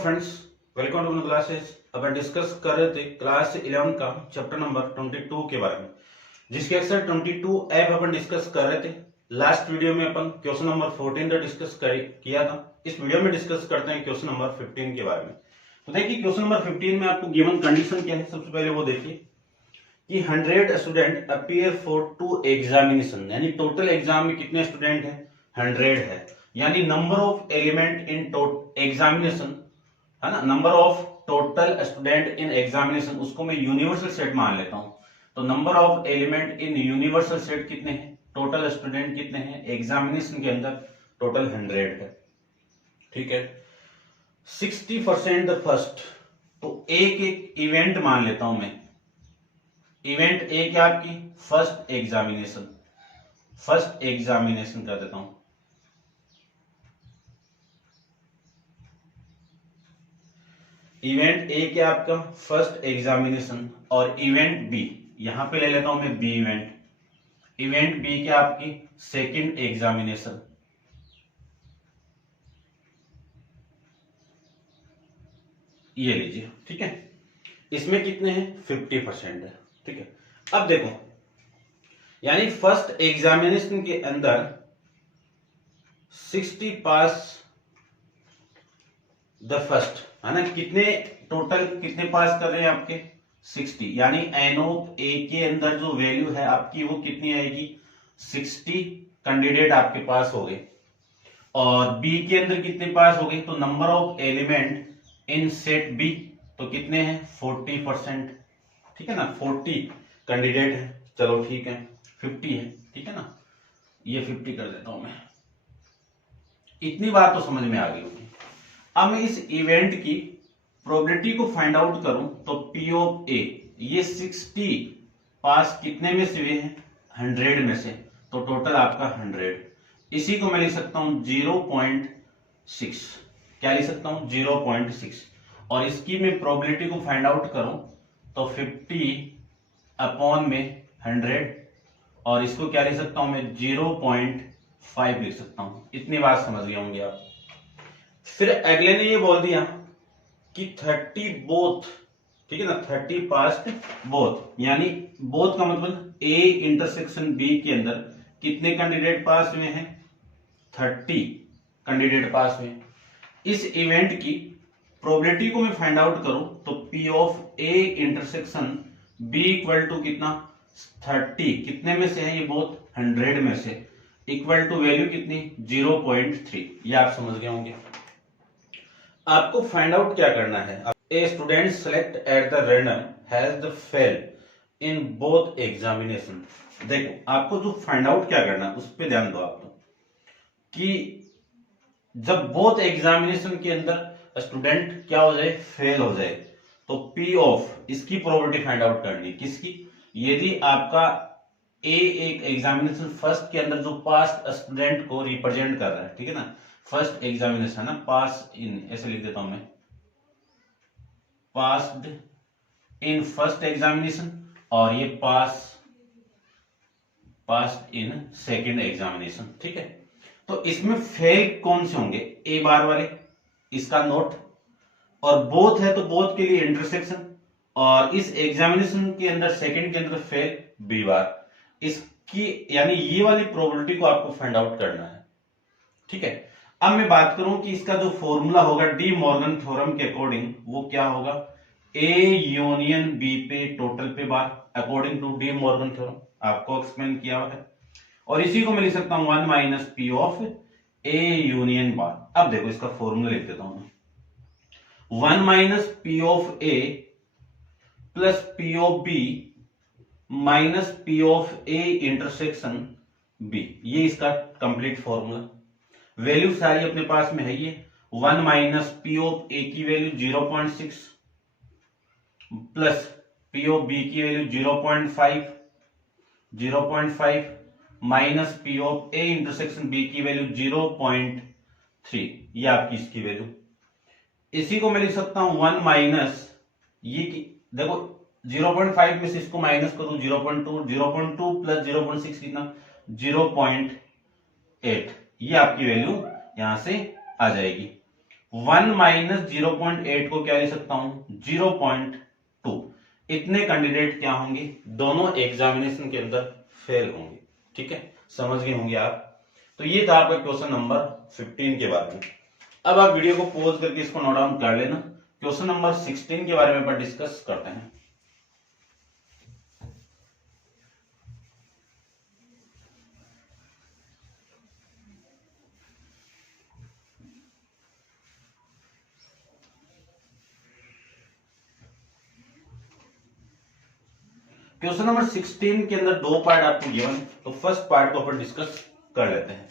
Friends, welcome to classes. अपन discuss कर रहे थे क्लास 11 का चैप्टर नंबर 22 के बारे में, जिसके एक्सरसाइज 22 एफ अपन डिस्कस कर रहे थे। लास्ट वीडियो में अपन क्वेश्चन नंबर 14 का डिस्कस किया था। इस वीडियो में डिस्कस करते हैं क्वेश्चन नंबर 15 के बारे में। तो देखिए क्वेश्चन नंबर 15 में आपको गिवन कंडीशन क्या है, सबसे पहले वो देखिए कि 100 स्टूडेंट अपीयर फॉर 2 एग्जामिनेशन, यानी टोटल एग्जाम में कितने स्टूडेंट हैं, 100 है। यानी number of element in examination है ना, number of total student in examination, उसको मैं यूनिवर्सल सेट मान लेता हूं। तो number of element in universal set कितने हैं, टोटल स्टूडेंट कितने हैं एग्जामिनेशन के अंदर, टोटल 100 है। ठीक है, 60% द फर्स्ट, तो एक एक इवेंट मान लेता हूं मैं। इवेंट ए क्या आपकी, फर्स्ट एग्जामिनेशन, फर्स्ट एग्जामिनेशन कर देता हूं। इवेंट ए क्या आपका, फर्स्ट एग्जामिनेशन, और इवेंट बी यहां पे ले लेता हूं मैं बी इवेंट। इवेंट बी क्या आपकी, सेकंड एग्जामिनेशन। ये लीजिए, ठीक है। इसमें कितने हैं, 50% है। ठीक है, अब देखो, यानी फर्स्ट एग्जामिनेशन के अंदर 60 पास द फर्स्ट है ना, कितने टोटल कितने पास कर रहे हैं आपके, 60। यानी एन ऑफ ए के अंदर जो वैल्यू है आपकी वो कितनी आएगी, 60 कैंडिडेट आपके पास हो गए। और बी के अंदर कितने पास हो गए, तो number of element in set B तो कितने हैं, 40%। ठीक है ना, 40 कैंडिडेट है। चलो ठीक है, 50 है, ठीक है ना, ये 50 कर देता हूं मैं। इतनी बात तो समझ में आ गई होगी। अब मैं इस इवेंट की प्रोबेबिलिटी को फाइंड आउट करूं तो पी ऑफ ए, ये 60 पास कितने में से हुए हैं, 100 में से, तो टोटल आपका 100। इसी को मैं लिख सकता हूं 0.6। क्या लिख सकता हूं, 0.6। और इसकी मैं प्रोबेबिलिटी को फाइंड आउट करूं तो 50 अपॉन में 100, और इसको क्या लिख सकता हूं मैं, 0.5 लिख सकता हूं। इतनी बात समझ गए होंगे आप। फिर अगले ने ये बोल दिया कि 30 बोथ, ठीक है ना, 30 पास्ट बोथ, यानी बोथ का मतलब ए इंटरसेक्शन बी के अंदर कितने कैंडिडेट पास हुए हैं, 30 कैंडिडेट पास हुए। इस इवेंट की प्रोबेबिलिटी को मैं फाइंड आउट करूं तो P of A intersection B equal to कितना, 30, कितने में से है ये, बोथ 100 में से, इक्वल टू वैल्यू कितनी, 0.3। ये आप समझ गए होंगे। आपको फाइंड आउट क्या करना है, a student select eight the random has the fail in both examination. देखो आपको जो फाइंड आउट क्या करना है उस पर ध्यान दो आप, तो कि जब बोथ एग्जामिनेशन के अंदर स्टूडेंट क्या हो जाए, फेल हो जाए, तो पी ऑफ, इसकी प्रोबेबिलिटी फाइंड आउट करनी, किसकी, यदि आपका ए एक एग्जामिनेशन फर्स्ट के अंदर जो पास स्टूडेंट को रिप्रेजेंट कर रहा है, ठीक है ना, फर्स्ट एग्जामिनेशन है ना, पास इन, ऐसे लिख देता हूं मैं, पास्ड इन फर्स्ट एग्जामिनेशन, और ये पास्ड इन सेकंड एग्जामिनेशन। ठीक है, तो इसमें फेल कौन से होंगे, ए बार वाले, इसका नोट, और बोथ है तो बोथ के लिए इंटरसेक्शन, और इस एग्जामिनेशन के अंदर सेकंड के अंदर फेल बी बार, इसकी यानी ये वाली प्रोबेबिलिटी को आपको फाइंड आउट करना है। ठीक है, अब मैं बात करूं कि इसका जो फॉर्मूला होगा डी मॉर्गन थ्योरम के अकॉर्डिंग, वो क्या होगा, ए यूनियन बी पे टोटल पे bar, according to De Morgan theorem, आपको एक्सप्लेन किया हुआ है। और इसी को मैं लिख सकता हूं 1 minus P of A union bar. अब देखो इसका फॉर्मूला लिख देता हूं, 1 minus P of A plus P of B minus P of A intersection B, ये इसका कंप्लीट फॉर्मूला। वैल्यू सारी अपने पास में है, ये 1 माइनस पी ऑफ ए की value 0.6 plus P of B की value 0.5 minus P of A intersection B की वैल्यू 0.3, ये आपकी इसकी वैल्यू। इसी को मैं लिख सकता हूं 1 माइनस, ये देखो 0.5 में से इसको माइनस करूं 0.2 प्लस 0.6 कितना, 0.8, ये आपकी वैल्यू यहां से आ जाएगी। 1 माइनस 0.8 को क्या लिख सकता हूं 0.2। इतने कैंडिडेट क्या होंगे, दोनों एग्जामिनेशन के अंदर फेल होंगे। ठीक है, समझ गए होंगे आप। तो ये था आपका क्वेश्चन नंबर 15 के बारे में। अब आप वीडियो को पॉज करके इसको नोट डाउन कर लेना। क्वेश्चन नंबर 16 के बारे में अपन डिस्कस करते हैं। क्वेश्चन नंबर 16 के अंदर दो पार्ट आपको गिवन है, तो फर्स्ट पार्ट को अपन डिस्कस कर लेते हैं।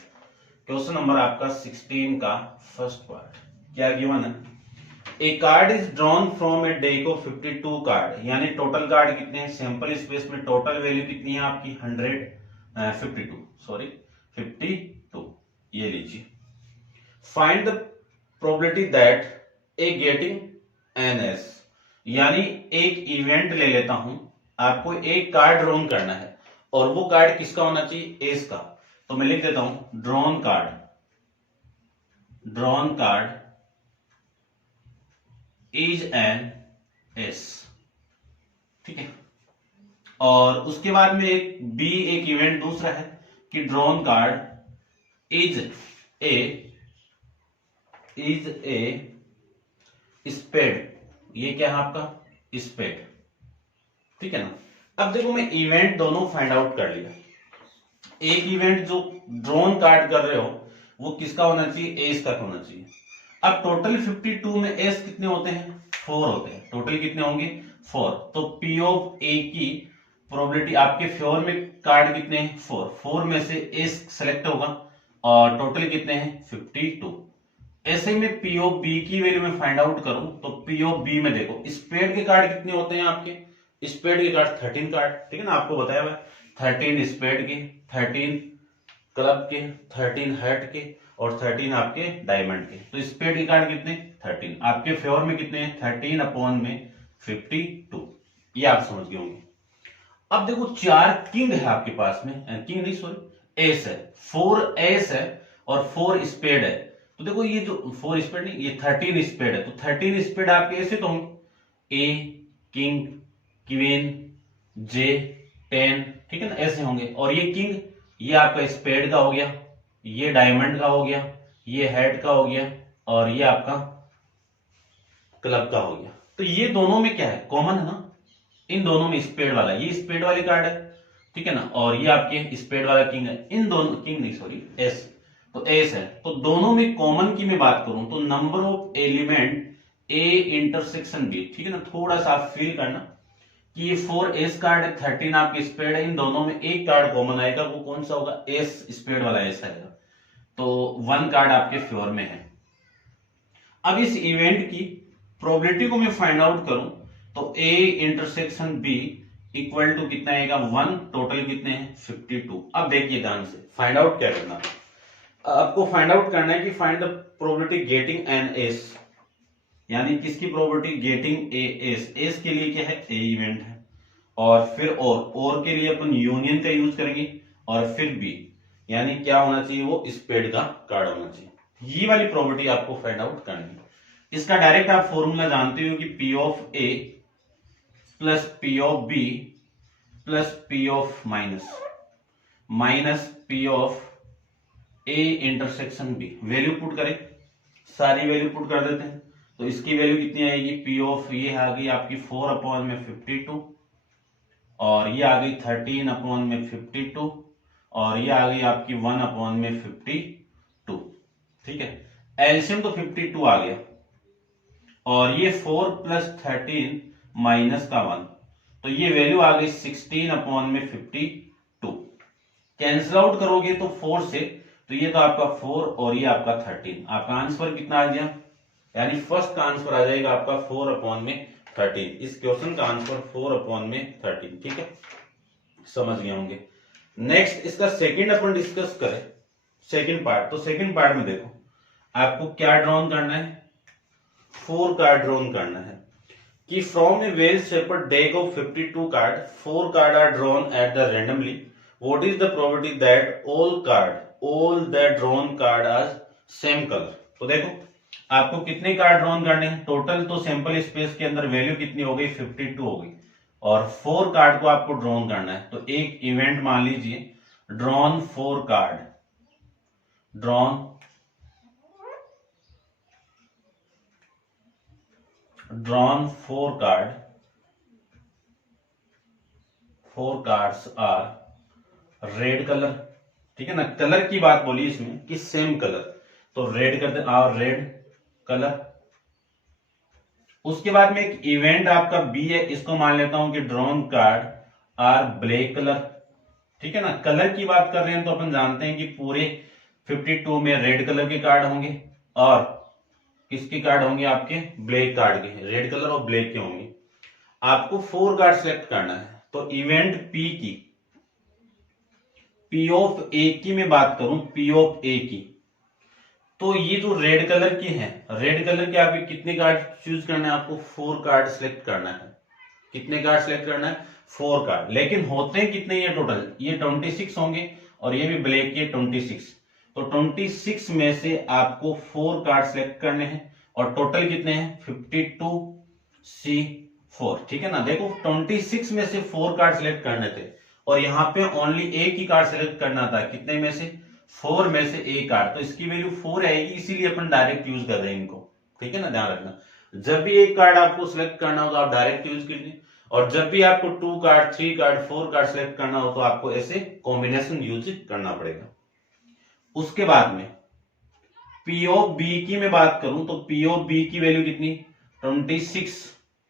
क्वेश्चन नंबर आपका 16 का फर्स्ट पार्ट क्या गिवन है, a card is drawn from a deck of 52 card, यानी टोटल कार्ड कितने हैं, सैंपल स्पेस में टोटल वैल्यू कितनी है आपकी 52। ये लीजिए। Find the probability that a getting an ace, यानी एक इवेंट ले लेता हूं, आपको एक कार्ड ड्रॉन करना है और वो कार्ड किसका होना चाहिए, एस का। तो मैं लिख देता हूं drawn card is an S. ठीक है, और उसके बाद में एक इवेंट दूसरा है कि drawn card is a spade, ये क्या है आपका स्पेड। ठीक है ना। अब देखो मैं इवेंट दोनों फाइंड आउट कर लिया। एक इवेंट जो ड्रॉन कार्ड कर रहे हो वो किसका होना चाहिए, एस तक होना चाहिए। अब टोटल 52 में एस कितने होते हैं, 4 होते हैं। टोटल कितने होंगे 4। तो पी ऑफ ए की प्रोबेबिलिटी आपके फेवर में कार्ड कितने हैं 4 में से एस सेलेक्ट होगा और टोटल कितने हैं 52। ऐसे में पी ऑफ बी की वैल्यू में फाइंड आउट करूं तो पी ऑफ बी में देखो स्पेड के कार्ड कितने होते हैं आपके, स्पेड के कार्ड 13 कार्ड। ठीक है ना, आपको बताया हुआ 13 स्पेड के, 13 क्लब के, 13 हर्ट के और 13 आपके डायमंड के। तो स्पेड के कार्ड कितने 13, आपके फेवर में कितने हैं 13 अपॉन में 52। ये आप समझ गए होंगे। अब देखो 4 किंग है आपके पास में, किंग नहीं सॉरी एस है, 4 एस है और 4 स्पेड है। तो देखो ये जो 4 स्पेड नहीं, ये 13 स्पेड है। तो 13 स्पेड आपके ऐसे तो होंगे ए किंग क्वीन जे 10, ठीक है ना, ऐसे होंगे। और ये किंग ये आपका स्पेड का हो गया, ये डायमंड का हो गया, ये हेड का हो गया और ये आपका क्लब का हो गया। तो ये दोनों में क्या है कॉमन है ना, इन दोनों में स्पेड वाला, ये स्पेड वाली कार्ड है। ठीक है ना, और ये आपके स्पेड वाला किंग है। इन दोनों किंग नहीं सॉरी एस, तो एस है। तो दोनों में कॉमन की मैं बात करूं तो number of element A intersection B. ठीक है ना, थोड़ा सा आप फील करना कि ये 4 एस कार्ड है, 13 आपके स्पेड है, इन दोनों में एक कार्ड कॉमन आएगा, वो कौन सा होगा एस, स्पेड वाला एस आएगा। तो 1 कार्ड आपके फेवर में है। अब इस इवेंट की प्रोबेबिलिटी को मैं फाइंड आउट करूं तो A intersection B equal to कितना आएगा 1, टोटल कितने हैं 52। अब देखिए ध्यान से फाइंड आउट क्या करना है, आपको फाइंड आउट करना है कि find the probability getting an ace, यानी किसकी probability getting A S. S के लिए क्या है ए इवेंट है और फिर और के लिए अपन यूनियन का यूज करेंगे और फिर बी, यानी क्या होना चाहिए वो स्पेड का कार्ड होना चाहिए। ये वाली प्रोबेबिलिटी आपको फाइंड आउट करनी है। इसका डायरेक्ट आप फॉर्मूला जानते हो कि P of A plus P of B plus P of minus P of A intersection B. Value put करें, सारी वैल्यू पुट कर देते हैं। तो इसकी वैल्यू कितनी आएगी, पी ऑफ ये आ गई आपकी 4 अपॉन में 52 और ये आ गई 13 अपॉन में 52 और ये आ गई आपकी 1 अपॉन में 52। ठीक है, एलसीएम तो 52 आ गया और ये 4 प्लस 13 माइनस का 1, तो ये वैल्यू आ गई 16 अपॉन में 52। कैंसिल आउट करोगे तो 4 से, तो ये तो आपका 4 और ये आपका 13। आपका आंसर कितना आ गया, यानी फर्स्ट का आंसर आ जाएगा आपका 4 अपॉन में 13। इस क्वेश्चन का आंसर 4 अपॉन में 13। ठीक है, समझ गए होंगे। नेक्स्ट इसका सेकंड अपन डिस्कस करें, सेकंड पार्ट। तो सेकंड पार्ट में देखो आपको क्या ड्रॉन करना है, 4 कार्ड ड्रॉन करना है कि from a well shuffled deck of 52 card 4 card are drawn at the randomly, what is the probability that all the drawn card are same colour. तो देखो आपको कितने कार्ड ड्रॉन करने हैं टोटल, तो सैंपल स्पेस के अंदर वैल्यू कितनी हो गई 52 हो गई, और 4 कार्ड को आपको ड्रॉन करना है। तो एक इवेंट मान लीजिए drawn 4 card, drawn drawn 4 card, 4 cards are red colour, ठीक है ना, कलर की बात बोली इसमें कि सेम कलर, तो रेड करते आर रेड कलर। उसके बाद में एक इवेंट आपका बी है, इसको मान लेता हूं कि drawn card are black colour, ठीक है ना। कलर की बात कर रहे हैं तो अपन जानते हैं कि पूरे 52 में रेड कलर के कार्ड होंगे और किसके कार्ड होंगे आपके ब्लैक कार्ड के, रेड कलर और ब्लैक के होंगे। आपको 4 कार्ड सेलेक्ट करना है। तो इवेंट पी की, पी ऑफ ए की मैं बात करूं, पी ऑफ ए की, तो ये जो रेड कलर की है, रेड कलर के आपके कितने कार्ड चूज करना है, आपको 4 कार्ड सेलेक्ट करना है। कितने कार्ड सेलेक्ट करना है 4 कार्ड, लेकिन होते हैं कितने ये टोटल, ये 26 होंगे और ये भी ब्लैक के 26, तो 26 में से आपको 4 कार्ड सेलेक्ट करने हैं और टोटल कितने हैं 52C4, ठीक है ना। देखो 26 में से 4 कार्ड सेलेक्ट करने थे और यहाँ पे ओनली एक ही कार्ड सेलेक्ट करना था, कितने में से 4 में से एक कार्ड, तो इसकी वैल्यू 4 आएगी, इसीलिए अपन डायरेक्ट यूज कर रहे हैं इनको, ठीक है ना। ध्यान रखना जब भी एक कार्ड आपको सिलेक्ट करना हो तो आप डायरेक्ट यूज कीजिए, और जब भी आपको 2 कार्ड 3 कार्ड 4 कार्ड सेलेक्ट करना हो तो आपको ऐसे कॉम्बिनेशन यूज करना पड़ेगा। उसके बाद में पी ऑफ बी की मैं बात करूं तो पी ऑफ बी की वैल्यू कितनी 26,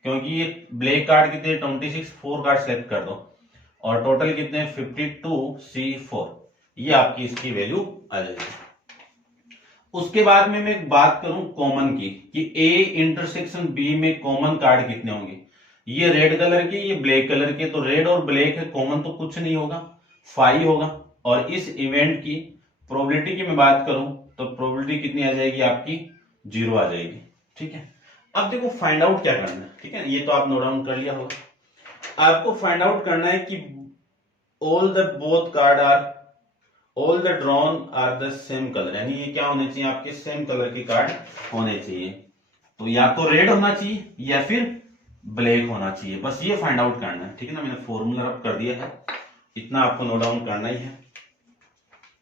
क्योंकि ये ब्लैक कार्ड कितने 26, 4 कार्ड सेलेक्ट कर दो और टोटल कितने 52C4, ये आपकी इसकी वैल्यू आ जाएगी। उसके बाद में मैं बात करूं कॉमन की कि ए इंटरसेक्शन बी में कॉमन कार्ड कितने होंगे, ये रेड कलर के ये ब्लैक कलर के, तो रेड और ब्लैक है कॉमन तो कुछ नहीं होगा 5 होगा, और इस इवेंट की प्रोबेबिलिटी की मैं बात करूं तो प्रोबेबिलिटी कितनी आ जाएगी आपकी 0 आ जाएगी, ठीक है। अब देखो फाइंड आउट क्या करना है, ठीक है, ये तो आप नोट डाउन कर लिया होगा। आपको फाइंड आउट करना है कि all the both card are, all the drawn are the same colour, यानी ये क्या होने चाहिए आपके सेम कलर के कार्ड होने चाहिए, तो या तो रेड होना चाहिए या फिर ब्लैक होना चाहिए, बस ये फाइंड आउट करना है, ठीक है ना। मैंने फॉर्मूला रब कर दिया है, इतना आपको नोट डाउन करना ही है।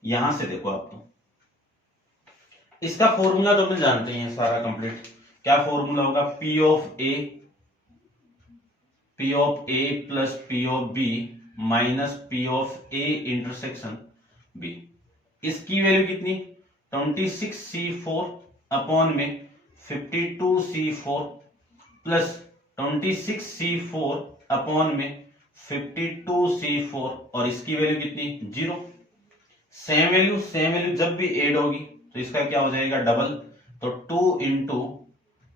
यहां से देखो आपको इसका फॉर्मूला तो अपन जानते हैं सारा कंप्लीट, क्या फॉर्मूला होगा P of A plus P of B minus P of A intersection B. इसकी वैल्यू कितनी 26C4 अपॉन में 52C4 प्लस 26C4 अपॉन में 52C4 और इसकी वैल्यू कितनी 0। सेम वैल्यू जब भी ऐड होगी तो इसका क्या हो जाएगा डबल, तो 2 इंटू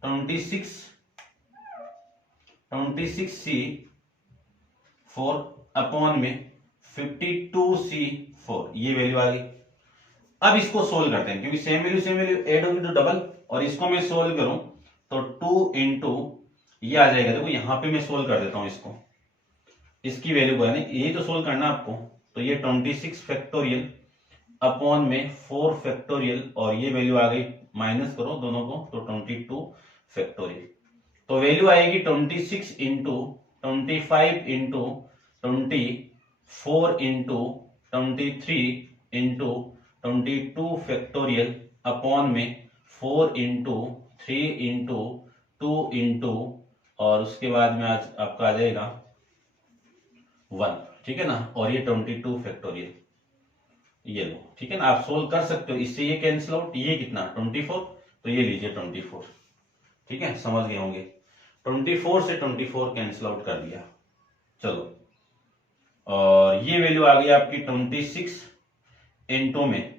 26C4 अपॉन में 52C4, ये वैल्यू आ गई। अब इसको सोल्व करते हैं, क्योंकि सेम वैल्यू ऐड होगी तो डबल, और इसको मैं सोल्व करूं तो 2 इंटू ये आ जाएगा, देखो यहां पे मैं सोल्व कर देता हूं इसको, इसकी वैल्यू को, यानी यही तो सोल्व करना आपको, तो ये 26 फैक्टोरियल अपॉन में 4 फैक्टोरियल और ये वैल्यू आ गई, माइनस करो दोनों को तो 22 फैक्टोरियल, तो वैल्यू आएगी 26 into 25 into 24 into 23 into 22 factorial upon में 4 इंटू 3 इंटू 2 इंटू और उसके बाद में आज आपका आ जाएगा 1, ठीक है ना, और ये 22 फैक्टोरियल, ये लो, ठीक है ना। आप सोल्व कर सकते हो, इससे ये कैंसिल आउट, ये कितना 24, तो ये लीजिए 24, ठीक है, समझ गए होंगे। 24 से 24 कैंसिल आउट कर दिया, चलो, और ये वैल्यू आ गई आपकी 26 इंटू में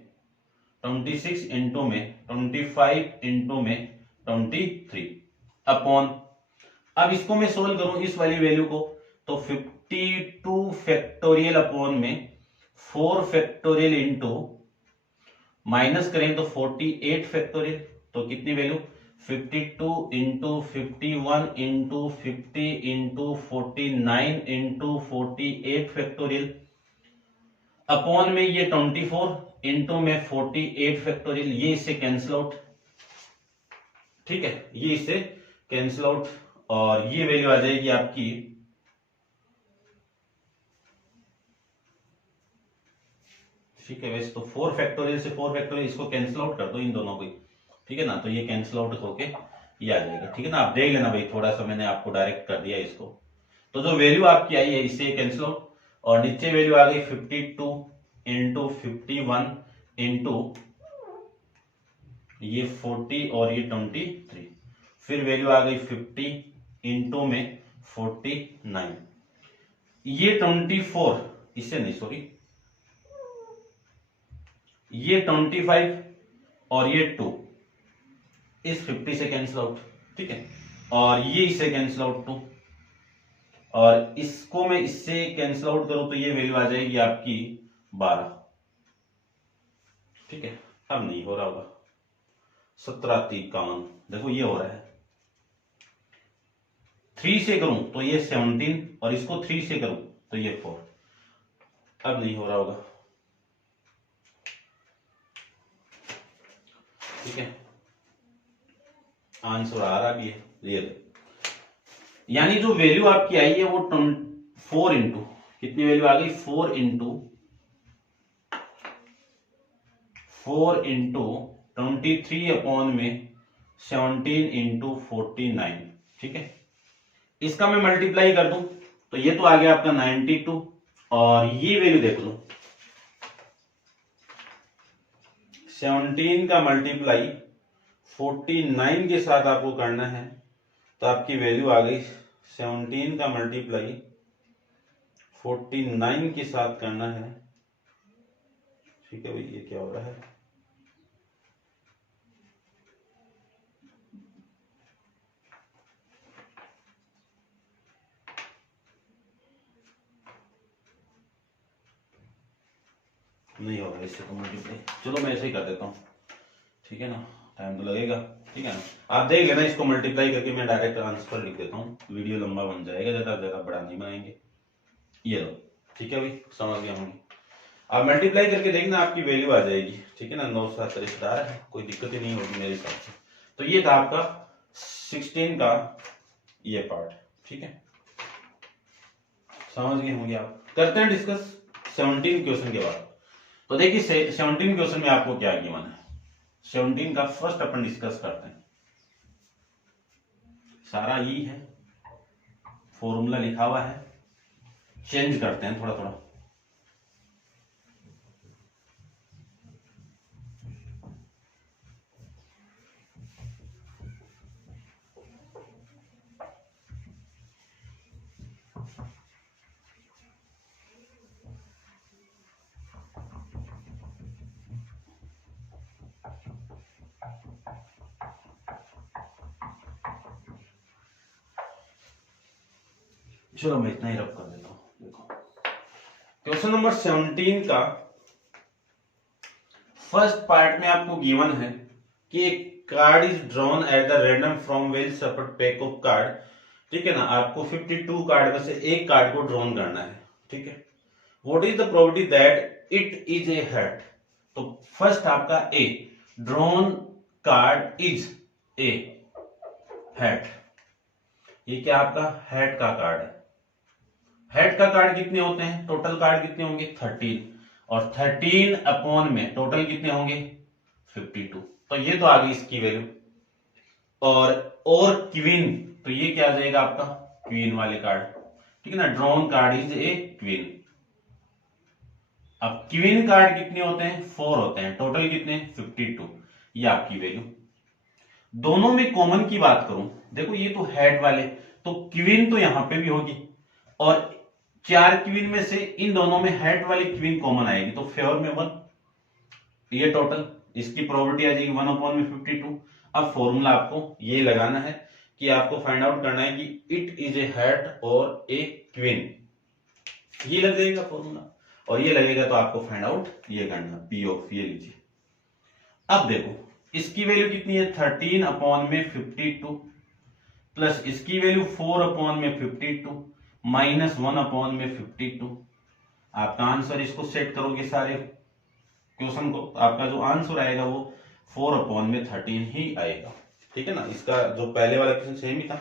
25 इंटू में 23 अपॉन, अब इसको मैं सोल्व करूं इस वाली वैल्यू को, तो 52 फैक्टोरियल अपॉन में 4 फैक्टोरियल इंटू माइनस करें तो 48 फैक्टोरियल, तो कितनी value 52 into 51 into 50 into 49 into 48 factorial upon में ये 24 इंटू में 48 फैक्टोरियल, ये इससे कैंसिल आउट, ठीक है, ये इससे कैंसिल आउट और ये वैल्यू आ जाएगी आपकी ठीक है। वैसे तो 4 फैक्टोरियल से 4 फैक्टोरियल इसको कैंसिल आउट कर दो इन दोनों को, ठीक है ना, तो ये कैंसिल आउट होके ये आ जाएगा, ठीक है ना। आप देख लेना भाई, थोड़ा सा मैंने आपको डायरेक्ट कर दिया इसको। तो जो वैल्यू आपकी आई है इससे कैंसिल आउट, और नीचे वैल्यू आ गई 52 इंटू 51 इंटू ये 40 और ये 23, फिर वैल्यू आ गई 50 इंटू में 49, ये 24 इससे नहीं सॉरी, ये 25 और ये 2 इस 50 से कैंसिल आउट, ठीक है, और ये इससे कैंसिल आउट 2, और इसको मैं इससे कैंसिल आउट करूं तो ये वैल्यू आ जाएगी आपकी 12, ठीक है। अब नहीं हो रहा होगा 17 51, देखो ये हो रहा है। 3 से करूं तो ये 17 और इसको 3 से करूं तो ये 4, अब नहीं हो रहा होगा, ठीक है। आंसर आ रहा भी है रियल, यानी जो वैल्यू आपकी आई है वो 4 इंटू कितनी वैल्यू आ गई 4 इंटू 23 अपॉन में 17 इंटू 49, ठीक है। इसका मैं मल्टीप्लाई कर दूं तो ये तो आ गया आपका 92, और ये वैल्यू देख लो 17 का मल्टीप्लाई 49 के साथ आपको करना है, तो आपकी वैल्यू आ गई 17 का मल्टीप्लाई 49 के साथ करना है, ठीक है भाई। ये क्या हो रहा है, नहीं हो रहा है इससे तो मल्टीप्लाई, चलो मैं ऐसे ही कर देता हूँ, ठीक है ना, टाइम तो लगेगा, ठीक है ना। आप देख लेना इसको मल्टीप्लाई करके, मैं डायरेक्ट आंसर लिख देता हूँ, वीडियो लंबा बन जाएगा, ज्यादा बड़ा नहीं बनाएंगे। ये लो, ठीक है भाई, समझ गया होंगे। आप मल्टीप्लाई करके देखना आपकी वैल्यू आ जाएगी, ठीक है ना। 9 7 रिश्तेदार है, कोई दिक्कत ही नहीं होगी मेरे हिसाब से। तो ये था आपका 16 का ये पार्ट, ठीक है, समझ गए होंगे आप। करते हैं डिस्कस 17 क्वेश्चन के बाद। तो देखिए 17 क्वेश्चन में आपको क्या गिवन है, 17 का फर्स्ट अपन डिस्कस करते हैं। सारा ई है, फॉर्मूला लिखा हुआ है, चेंज करते हैं थोड़ा थोड़ा। चलो मैं इतना ही रब कर देता हूं। देखो क्वेश्चन नंबर 17 का फर्स्ट पार्ट में आपको गिवन है कि एक card is drawn at the random from well separate pack of card, ठीक है ना। आपको 52 कार्ड में से एक कार्ड को ड्रॉन करना है, ठीक है। What is the probability that it is a heart, तो फर्स्ट आपका A, drawn card is a heart, ये क्या आपका हैट का कार्ड है। हेड का कार्ड कितने होते हैं, टोटल कार्ड कितने होंगे 13, और 13 अपॉन में टोटल कितने होंगे 52, तो ये तो आ गई इसकी वैल्यू। और क्वीन, तो ये क्या आ जाएगा आपका क्वीन वाले कार्ड, ठीक है ना। Drawn card is A queen. अब क्वीन कार्ड कितने होते हैं 4 होते हैं, टोटल कितने 52, ये आपकी वैल्यू। दोनों में कॉमन की बात करूं, देखो ये तो हेड वाले, तो क्वीन तो यहां पे भी होगी, और 4 क्वीन में से इन दोनों में हेड वाली क्वीन कॉमन आएगी, तो फेवर में 1, ये टोटल इसकी प्रोबेबिलिटी आ जाएगी 1 अपॉन में 52। अब फॉर्मूला आपको ये लगाना है कि आपको फाइंड आउट करना है कि इट इज ए हेड और ए क्वीन, ये लग जाएगा फॉर्मूला, और ये लगेगा तो आपको फाइंड आउट ये करना पी ऑफ, ये लीजिए। अब देखो इसकी वैल्यू कितनी है 13 अपॉन में 52, प्लस इसकी वैल्यू 4 अपॉन में 52, माइनस 1 अपॉन में 52। आपका आंसर, इसको सेट करोगे सारे क्वेश्चन को, आपका जो आंसर आएगा वो 4 अपॉन में 13 ही आएगा, ठीक है ना। इसका जो पहले वाला क्वेश्चन सेम ही था,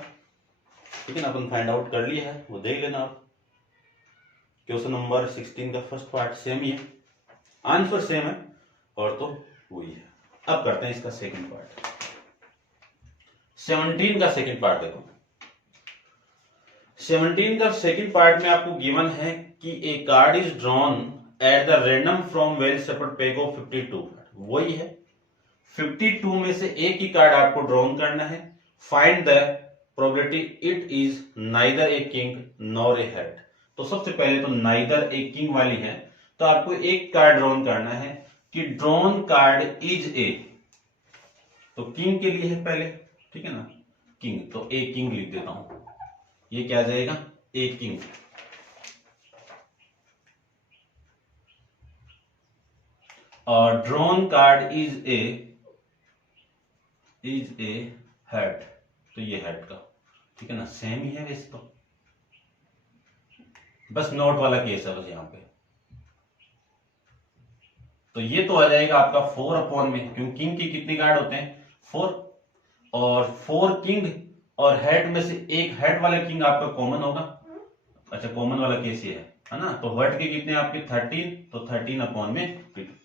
ठीक है ना, अपन फाइंड आउट कर लिया है, वो देख लेना आप। क्वेश्चन नंबर 16 का फर्स्ट पार्ट सेम ही है, आंसर सेम है और तो वही है। अब करते हैं इसका सेकंड पार्ट। 17 का सेकंड पार्ट देखो। 17 का सेकंड पार्ट में आपको गिवन है कि a card is drawn at the random from well separate pack of 52। वही है, 52 में से एक ही कार्ड आपको ड्रॉन करना है। Find the probability it is neither a king nor a head. तो सबसे पहले तो नाइदर ए किंग वाली है, तो आपको एक कार्ड ड्रॉन करना है कि ड्रॉन कार्ड इज ए, तो किंग के लिए है पहले, ठीक है ना, किंग, तो ए किंग लिख देता हूं। ये क्या आ जाएगा, ए किंग। और drawn card is A head, तो ये हेड का, ठीक है ना, सेम ही है वैसे तो, बस नोट वाला केस है बस यहां पे। तो ये तो आ जाएगा आपका 4 अपॉन में, क्योंकि किंग की कितनी कार्ड होते हैं, 4, और 4 किंग और हेड में से एक हेड वाला किंग आपका कॉमन होगा। अच्छा, कॉमन वाला केस ये है ना। तो हेड के कितने आपके 13, तो 13 अपॉन में 52।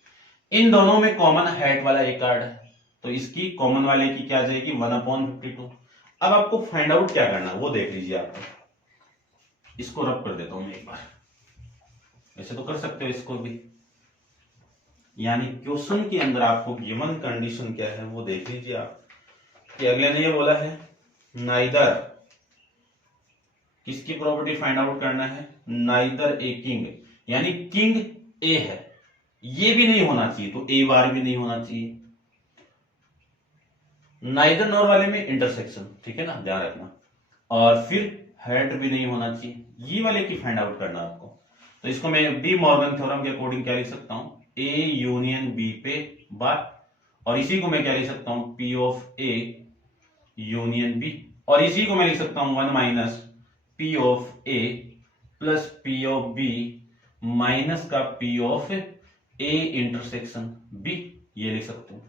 इन दोनों में कॉमन हेड वाला एक कार्ड है, तो इसकी कॉमन वाले की क्या आ जाएगी, 1/52। अब आपको फाइंड आउट क्या करना है वो देख लीजिए आप। इसको रब कर देता हूं मैं एक बार, ऐसे तो कर सकते हो इसको भी। यानी क्वेश्चन के अंदर आपको गिवन कंडीशन क्या है वो देख लीजिए आप, कि अगले ने ये बोला है नाइदर, किसकी प्रॉपर्टी फाइंड आउट करना है, नाइदर ए किंग, यानी किंग ए है, ये भी नहीं होना चाहिए, तो ए बार भी नहीं होना चाहिए। नाइदर नॉर वाले में इंटरसेक्शन, ठीक है ना, ध्यान रखना। और फिर हेड भी नहीं होना चाहिए, ये वाले की फाइंड आउट करना आपको। तो इसको मैं बी मॉर्गन थ्योरम के अकॉर्डिंग क्या लिख सकता हूं, ए यूनियन बी पे बार, और इसी को मैं क्या लिख सकता हूं, P of A union B, और इसी को मैं लिख सकता हूं 1 minus P of A plus P of B minus का P of A intersection B, ये लिख सकते हूं।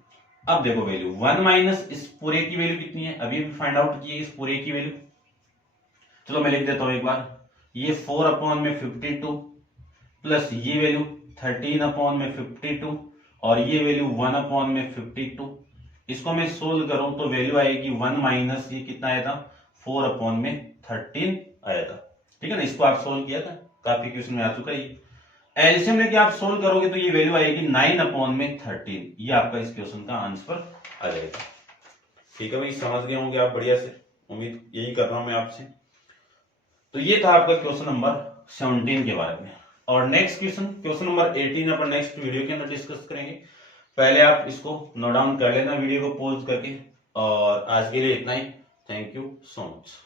अब देखो वैल्यू 1 माइनस इस पूरे की वैल्यू कितनी है, अभी भी फाइंड आउट किए इस पूरे की वैल्यू। चलो मैं लिख देता हूं एक बार, ये 4 अपॉन में 52 प्लस ये वैल्यू 13 अपॉन में 52 और ये वैल्यू 1 अपॉन में 52। इसको मैं सोल्व करूं तो वैल्यू आएगी 1 माइनस ये कितना आया था, 4 अपॉन में 13 आया था, ठीक है ना। इसको आप सोल्व किया था, काफी क्वेश्चन में आ चुका है। एलसीएम लेके आप सोल्व करोगे तो ये वैल्यू आएगी 9 अपॉन में 13, ये आपका इस क्वेश्चन का आंसर आ जाएगा। ठीक है भाई, समझ गए होंगे आप बढ़िया से, उम्मीद यही कर रहा हूं मैं आपसे। तो ये था आपका क्वेश्चन नंबर 17 के बारे में। और नेक्स्ट क्वेश्चन नंबर 18 अपन नेक्स्ट वीडियो के अंदर डिस्कस करेंगे। पहले आप इसको नोट डाउन कर लेना वीडियो को पॉज करके। और आज के लिए इतना ही, थैंक यू सो मच।